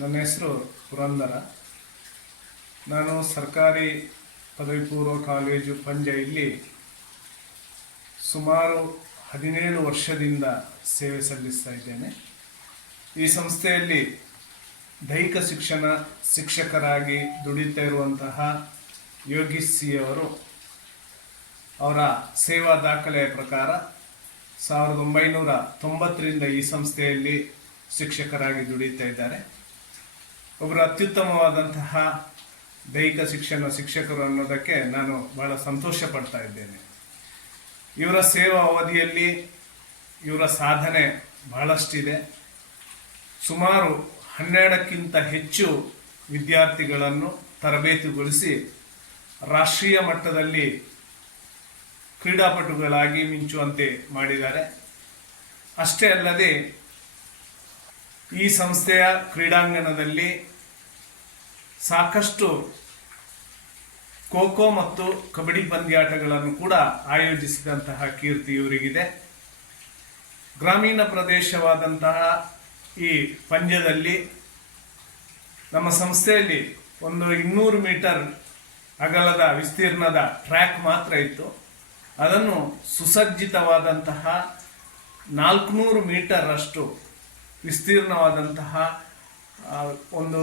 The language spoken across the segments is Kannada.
ನನ್ನ ಹೆಸರು ಪುರಂದರ. ನಾನು ಸರ್ಕಾರಿ ಪದವಿ ಪೂರ್ವ ಕಾಲೇಜು ಪಂಜ ಇಲ್ಲಿ ಸುಮಾರು 17 ವರ್ಷದಿಂದ ಸೇವೆ ಸಲ್ಲಿಸ್ತಾ ಇದ್ದೇನೆ. ಈ ಸಂಸ್ಥೆಯಲ್ಲಿ ದೈಹಿಕ ಶಿಕ್ಷಣ ಶಿಕ್ಷಕರಾಗಿ ದುಡಿತಾ ಇರುವಂತಹ ಯೋಗೀಶ್ ಸಿ ಅವರು ಅವರ ಸೇವಾ ದಾಖಲೆಯ ಪ್ರಕಾರ 1990ರಿಂದ ಈ ಸಂಸ್ಥೆಯಲ್ಲಿ ಶಿಕ್ಷಕರಾಗಿ ದುಡಿತಾ ಇದ್ದಾರೆ. ಒಬ್ಬರು ಅತ್ಯುತ್ತಮವಾದಂತಹ ದೈಹಿಕ ಶಿಕ್ಷಣ ಶಿಕ್ಷಕರು ಅನ್ನೋದಕ್ಕೆ ನಾನು ಬಹಳ ಸಂತೋಷ ಪಡ್ತಾ ಇದ್ದೇನೆ. ಇವರ ಸೇವಾ ಅವಧಿಯಲ್ಲಿ ಇವರ ಸಾಧನೆ ಬಹಳಷ್ಟಿದೆ. ಸುಮಾರು 12ಕ್ಕಿಂತ ಹೆಚ್ಚು ವಿದ್ಯಾರ್ಥಿಗಳನ್ನು ತರಬೇತಿಗೊಳಿಸಿ ರಾಷ್ಟ್ರೀಯ ಮಟ್ಟದಲ್ಲಿ ಕ್ರೀಡಾಪಟುಗಳಾಗಿ ಮಿಂಚುವಂತೆ ಮಾಡಿದ್ದಾರೆ. ಅಷ್ಟೇ ಅಲ್ಲದೆ ಈ ಸಂಸ್ಥೆಯ ಕ್ರೀಡಾಂಗಣದಲ್ಲಿ ಸಾಕಷ್ಟು ಖೋ ಮತ್ತು ಕಬಡ್ಡಿ ಪಂದ್ಯಾಟಗಳನ್ನು ಕೂಡ ಆಯೋಜಿಸಿದಂತಹ ಕೀರ್ತಿ ಇವರಿಗಿದೆ. ಗ್ರಾಮೀಣ ಪ್ರದೇಶವಾದಂತಹ ಈ ಪಂದ್ಯದಲ್ಲಿ ನಮ್ಮ ಸಂಸ್ಥೆಯಲ್ಲಿ ಒಂದು 200 ಮೀಟರ್ ಅಗಲದ ವಿಸ್ತೀರ್ಣದ ಟ್ರ್ಯಾಕ್ ಮಾತ್ರ ಇತ್ತು. ಅದನ್ನು ಸುಸಜ್ಜಿತವಾದಂತಹ 400 ಮೀಟರ್ ಅಷ್ಟು ವಿಸ್ತೀರ್ಣವಾದಂತಹ ಒಂದು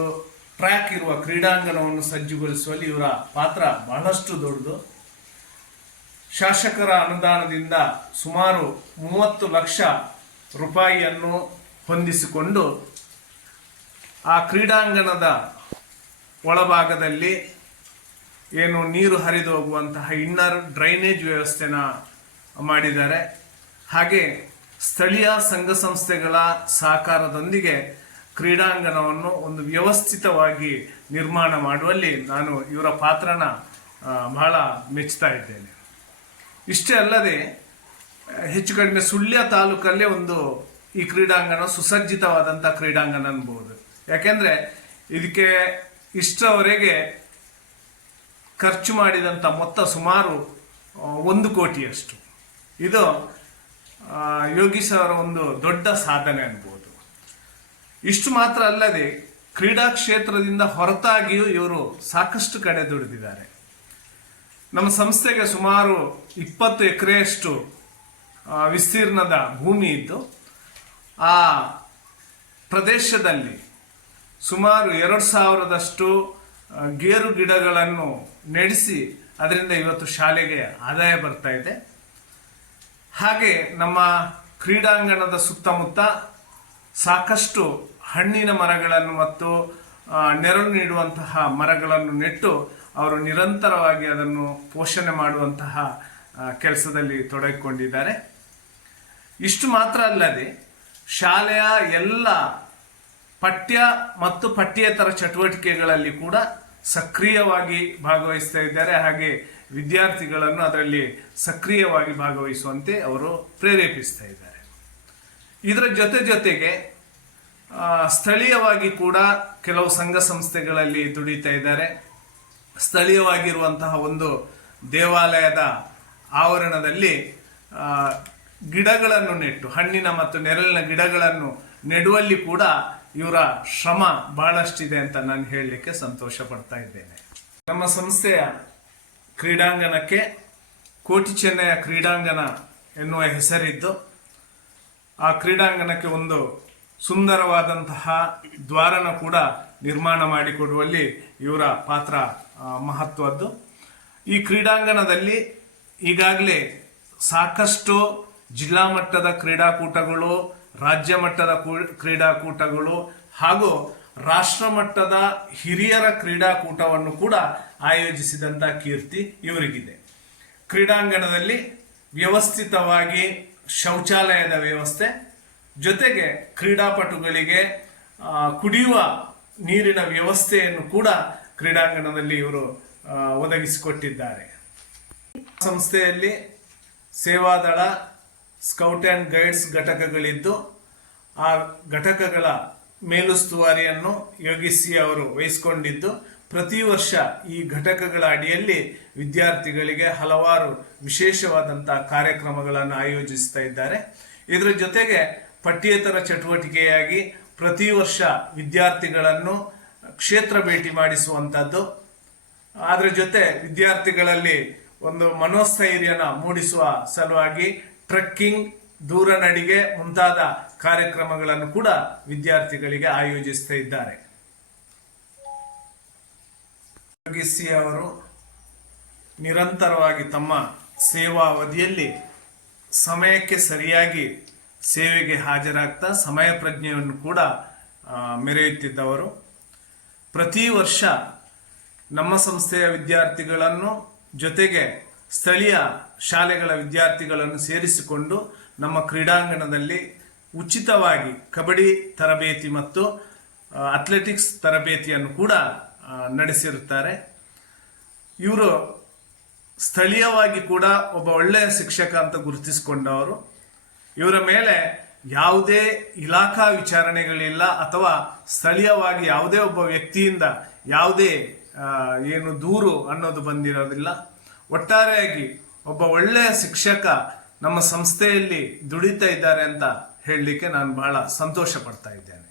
ಟ್ರ್ಯಾಕ್ ಇರುವ ಕ್ರೀಡಾಂಗಣವನ್ನು ಸಜ್ಜುಗೊಳಿಸುವಲ್ಲಿ ಇವರ ಪಾತ್ರ ಬಹಳಷ್ಟು ದೊಡ್ಡದು. ಶಾಸಕರ ಅನುದಾನದಿಂದ ಸುಮಾರು 30 ಲಕ್ಷ ರೂಪಾಯಿಯನ್ನು ಹೊಂದಿಸಿಕೊಂಡು ಆ ಕ್ರೀಡಾಂಗಣದ ಒಳಭಾಗದಲ್ಲಿ ಏನು ನೀರು ಹರಿದು ಹೋಗುವಂತಹ ಇನ್ನರ್ ಡ್ರೈನೇಜ್ ವ್ಯವಸ್ಥೆನ ಮಾಡಿದ್ದಾರೆ. ಹಾಗೆ ಸ್ಥಳೀಯ ಸಂಘ ಸಂಸ್ಥೆಗಳ ಸಹಕಾರದೊಂದಿಗೆ ಕ್ರೀಡಾಂಗಣವನ್ನು ಒಂದು ವ್ಯವಸ್ಥಿತವಾಗಿ ನಿರ್ಮಾಣ ಮಾಡುವಲ್ಲಿ ನಾನು ಇವರ ಪಾತ್ರನ ಬಹಳ ಮೆಚ್ಚುತ್ತಾ ಇದ್ದೇನೆ. ಇಷ್ಟೇ ಅಲ್ಲದೆ ಹೆಚ್ಚು ಕಡಿಮೆ ಸುಳ್ಯ ತಾಲೂಕಲ್ಲೇ ಒಂದು ಈ ಕ್ರೀಡಾಂಗಣ ಸುಸಜ್ಜಿತವಾದಂಥ ಕ್ರೀಡಾಂಗಣ ಅನ್ಬೋದು. ಯಾಕೆಂದರೆ ಇದಕ್ಕೆ ಇಷ್ಟರವರೆಗೆ ಖರ್ಚು ಮಾಡಿದಂಥ ಮೊತ್ತ ಸುಮಾರು 1 ಕೋಟಿಯಷ್ಟು. ಇದು ಯೋಗೀಶ್ ಅವರ ಒಂದು ದೊಡ್ಡ ಸಾಧನೆ ಅನ್ಬೋದು. ಇಷ್ಟು ಮಾತ್ರ ಅಲ್ಲದೆ ಕ್ರೀಡಾ ಕ್ಷೇತ್ರದಿಂದ ಹೊರತಾಗಿಯೂ ಇವರು ಸಾಕಷ್ಟು ಕಡೆ ದುಡಿದಿದ್ದಾರೆ. ನಮ್ಮ ಸಂಸ್ಥೆಗೆ ಸುಮಾರು 20 ಎಕರೆಯಷ್ಟು ವಿಸ್ತೀರ್ಣದ ಭೂಮಿ ಇದ್ದು ಆ ಪ್ರದೇಶದಲ್ಲಿ ಸುಮಾರು 2000ದಷ್ಟು ಗೇರು ಗಿಡಗಳನ್ನು ನೆಡೆಸಿ ಅದರಿಂದ ಇವತ್ತು ಶಾಲೆಗೆ ಆದಾಯ ಬರ್ತಾ ಇದೆ. ಹಾಗೆ ನಮ್ಮ ಕ್ರೀಡಾಂಗಣದ ಸುತ್ತಮುತ್ತ ಸಾಕಷ್ಟು ಹಣ್ಣಿನ ಮರಗಳನ್ನು ಮತ್ತು ನೆರಳು ನೀಡುವಂತಹ ಮರಗಳನ್ನು ನೆಟ್ಟು ಅವರು ನಿರಂತರವಾಗಿ ಅದನ್ನು ಪೋಷಣೆ ಮಾಡುವಂತಹ ಕೆಲಸದಲ್ಲಿ ತೊಡಗಿಕೊಂಡಿದ್ದಾರೆ. ಇಷ್ಟು ಮಾತ್ರ ಅಲ್ಲದೆ ಶಾಲೆಯ ಎಲ್ಲ ಪಠ್ಯ ಮತ್ತು ಪಠ್ಯೇತರ ಚಟುವಟಿಕೆಗಳಲ್ಲಿ ಕೂಡ ಸಕ್ರಿಯವಾಗಿ ಭಾಗವಹಿಸ್ತಾ ಇದ್ದಾರೆ. ಹಾಗೆ ವಿದ್ಯಾರ್ಥಿಗಳನ್ನು ಅದರಲ್ಲಿ ಸಕ್ರಿಯವಾಗಿ ಭಾಗವಹಿಸುವಂತೆ ಅವರು ಪ್ರೇರೇಪಿಸ್ತಾ ಇದ್ದಾರೆ. ಇದರ ಜೊತೆಗೆ ಸ್ಥಳೀಯವಾಗಿ ಕೂಡ ಕೆಲವು ಸಂಘ ಸಂಸ್ಥೆಗಳಲ್ಲಿ ದುಡಿತಾ ಇದ್ದಾರೆ. ಸ್ಥಳೀಯವಾಗಿರುವಂತಹ ಒಂದು ದೇವಾಲಯದ ಆವರಣದಲ್ಲಿ ಗಿಡಗಳನ್ನು ನೆಟ್ಟು ಹಣ್ಣಿನ ಮತ್ತು ನೆರಳಿನ ಗಿಡಗಳನ್ನು ನೆಡುವಲ್ಲಿ ಕೂಡ ಇವರ ಶ್ರಮ ಬಹಳಷ್ಟಿದೆ ಅಂತ ನಾನು ಹೇಳಲಿಕ್ಕೆ ಸಂತೋಷ ಪಡ್ತಾ ಇದ್ದೇನೆ. ನಮ್ಮ ಸಂಸ್ಥೆಯ ಕ್ರೀಡಾಂಗಣಕ್ಕೆ ಕೋಟಿ ಚೆನ್ನಯ ಕ್ರೀಡಾಂಗಣ ಎನ್ನುವ ಹೆಸರಿದ್ದು ಆ ಕ್ರೀಡಾಂಗಣಕ್ಕೆ ಒಂದು ಸುಂದರವಾದಂತಹ ದ್ವಾರನ ಕೂಡ ನಿರ್ಮಾಣ ಮಾಡಿಕೊಡುವಲ್ಲಿ ಇವರ ಪಾತ್ರ ಮಹತ್ವದ್ದು. ಈ ಕ್ರೀಡಾಂಗಣದಲ್ಲಿ ಈಗಾಗಲೇ ಸಾಕಷ್ಟು ಜಿಲ್ಲಾ ಮಟ್ಟದ ಕ್ರೀಡಾಕೂಟಗಳು, ರಾಜ್ಯ ಮಟ್ಟದ ಕ್ರೀಡಾಕೂಟಗಳು ಹಾಗೂ ರಾಷ್ಟ್ರ ಮಟ್ಟದ ಹಿರಿಯರ ಕ್ರೀಡಾಕೂಟವನ್ನು ಕೂಡ ಆಯೋಜಿಸಿದಂಥ ಕೀರ್ತಿ ಇವರಿಗಿದೆ. ಕ್ರೀಡಾಂಗಣದಲ್ಲಿ ವ್ಯವಸ್ಥಿತವಾಗಿ ಶೌಚಾಲಯದ ವ್ಯವಸ್ಥೆ ಜೊತೆಗೆ ಕ್ರೀಡಾಪಟುಗಳಿಗೆ ಕುಡಿಯುವ ನೀರಿನ ವ್ಯವಸ್ಥೆಯನ್ನು ಕೂಡ ಕ್ರೀಡಾಂಗಣದಲ್ಲಿ ಇವರು ಒದಗಿಸಿಕೊಟ್ಟಿದ್ದಾರೆ. ಸಂಸ್ಥೆಯಲ್ಲಿ ಸೇವಾದಳ, ಸ್ಕೌಟ್ ಆ್ಯಂಡ್ ಗೈಡ್ಸ್ ಘಟಕಗಳಿದ್ದು ಆ ಘಟಕಗಳ ಮೇಲುಸ್ತುವಾರಿಯನ್ನು ಯೋಗೀಶ್ ಸಿ ಅವರು ವಹಿಸಿಕೊಂಡಿದ್ದು ಪ್ರತಿ ವರ್ಷ ಈ ಘಟಕಗಳ ಅಡಿಯಲ್ಲಿ ವಿದ್ಯಾರ್ಥಿಗಳಿಗೆ ಹಲವಾರು ವಿಶೇಷವಾದಂತಹ ಕಾರ್ಯಕ್ರಮಗಳನ್ನು ಆಯೋಜಿಸ್ತಾ ಇದ್ದಾರೆ. ಇದರ ಜೊತೆಗೆ ಪಠ್ಯೇತರ ಚಟುವಟಿಕೆಯಾಗಿ ಪ್ರತಿ ವರ್ಷ ವಿದ್ಯಾರ್ಥಿಗಳನ್ನು ಕ್ಷೇತ್ರ ಭೇಟಿ ಮಾಡಿಸುವಂಥದ್ದು, ಅದರ ಜೊತೆ ವಿದ್ಯಾರ್ಥಿಗಳಲ್ಲಿ ಒಂದು ಮನೋಸ್ಥೈರ್ಯನ ಮೂಡಿಸುವ ಸಲುವಾಗಿ ಟ್ರೆಕ್ಕಿಂಗ್, ದೂರ ನಡಿಗೆ ಮುಂತಾದ ಕಾರ್ಯಕ್ರಮಗಳನ್ನು ಕೂಡ ವಿದ್ಯಾರ್ಥಿಗಳಿಗೆ ಆಯೋಜಿಸ್ತಾ ಇದ್ದಾರೆ. ಯೋಗಿಸಿ ಅವರು ನಿರಂತರವಾಗಿ ತಮ್ಮ ಸೇವಾ ಅವಧಿಯಲ್ಲಿ ಸಮಯಕ್ಕೆ ಸರಿಯಾಗಿ ಸೇವೆಗೆ ಹಾಜರಾಗ್ತಾ ಸಮಯ ಪ್ರಜ್ಞೆಯನ್ನು ಕೂಡ ಮೆರೆಯುತ್ತಿದ್ದವರು. ಪ್ರತಿ ವರ್ಷ ನಮ್ಮ ಸಂಸ್ಥೆಯ ವಿದ್ಯಾರ್ಥಿಗಳನ್ನು ಜೊತೆಗೆ ಸ್ಥಳೀಯ ಶಾಲೆಗಳ ವಿದ್ಯಾರ್ಥಿಗಳನ್ನು ಸೇರಿಸಿಕೊಂಡು ನಮ್ಮ ಕ್ರೀಡಾಂಗಣದಲ್ಲಿ ಉಚಿತವಾಗಿ ಕಬಡ್ಡಿ ತರಬೇತಿ ಮತ್ತು ಅಥ್ಲೆಟಿಕ್ಸ್ ತರಬೇತಿಯನ್ನು ಕೂಡ ನಡೆಸಿರುತ್ತಾರೆ. ಇವರು ಸ್ಥಳೀಯವಾಗಿ ಕೂಡ ಒಬ್ಬ ಒಳ್ಳೆಯ ಶಿಕ್ಷಕ ಅಂತ ಗುರುತಿಸಿಕೊಂಡವರು. ಇವರ ಮೇಲೆ ಯಾವುದೇ ಇಲಾಖಾ ವಿಚಾರಣೆಗಳಿಲ್ಲ ಅಥವಾ ಸ್ಥಳೀಯವಾಗಿ ಯಾವುದೇ ಒಬ್ಬ ವ್ಯಕ್ತಿಯಿಂದ ಯಾವುದೇ ಏನು ದೂರು ಅನ್ನೋದು ಬಂದಿರೋದಿಲ್ಲ. ಒಟ್ಟಾರೆಯಾಗಿ ಒಬ್ಬ ಒಳ್ಳೆಯ ಶಿಕ್ಷಕ ನಮ್ಮ ಸಂಸ್ಥೆಯಲ್ಲಿ ದುಡಿತಾ ಇದ್ದಾರೆ ಅಂತ ಹೇಳಲಿಕ್ಕೆ ನಾನು ಬಹಳ ಸಂತೋಷ ಪಡ್ತಾ ಇದ್ದೇನೆ.